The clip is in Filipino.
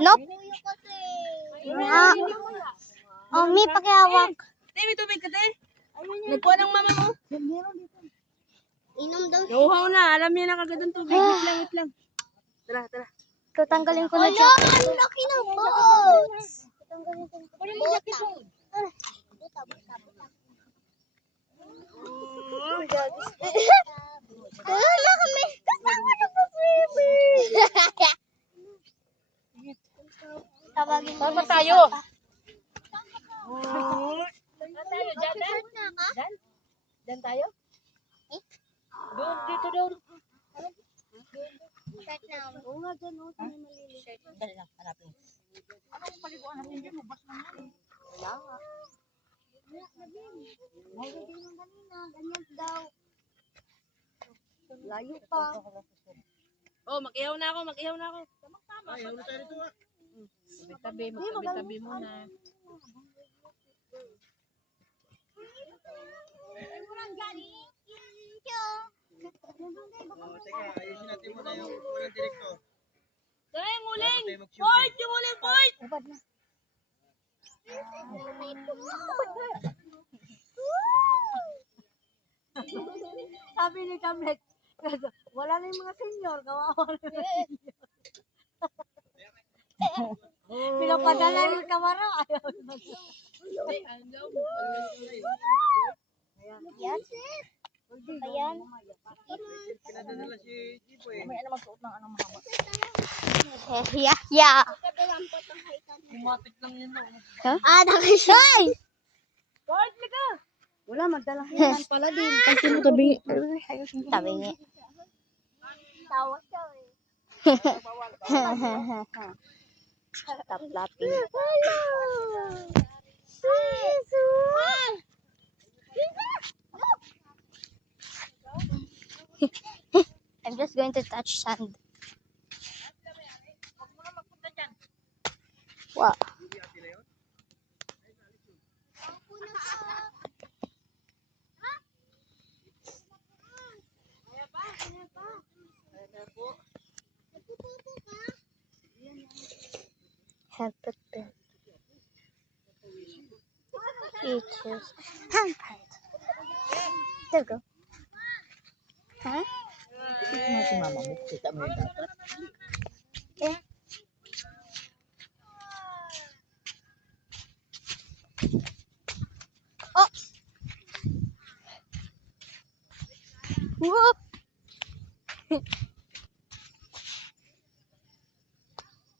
Nope. May pakiawak. May tubig ka, Tay. Nagkuha ng mama mo. Inom daw. Nauhaw na. Alam niya na kagad ang tubig. Wait lang. Tara. Tatanggalin ko na siya. Ang laki ng boats. Tatanggalin ko na. Wala kami. Kasama na po, baby. Tawagin ko. Saan ba tayo? Diyan tayo? Doon, dito doon. Oo nga dyan, oo. Maliliit. Dali lang, hanapin. Anong paliguan natin dyan? Mabas na yan. Wala nga. Nalagay mo kanina, ganyan daw. Layo pa. Oh, mag-ihaw na ako. Tama-tama. Ayaw na tayo dito. Magtabi muna. Teka, ayusin natin muna yung unang direktor. Kaya yung uling! Point! Yung uling point! Sabi ni Kamlet, wala na yung mga senior, kawawa na yung mga senior. Pinapadala yung kamara, ayaw naman. Yan. Ayan. Pinadala si Chipo eh. May magsuot ng anong mahaba. Yeah. Bumatik lang yun. Nakishoy! Point, liga! Wala, magdalang hinan pala din. Tabi niya. Tawa siya eh. Stop laughing. I'm just going to touch sand. Wow. Help it there. Peaches. Handpad. There we go. Huh? Si mama mo, kita mo yung dapat. Yeah. Oh. Whoop.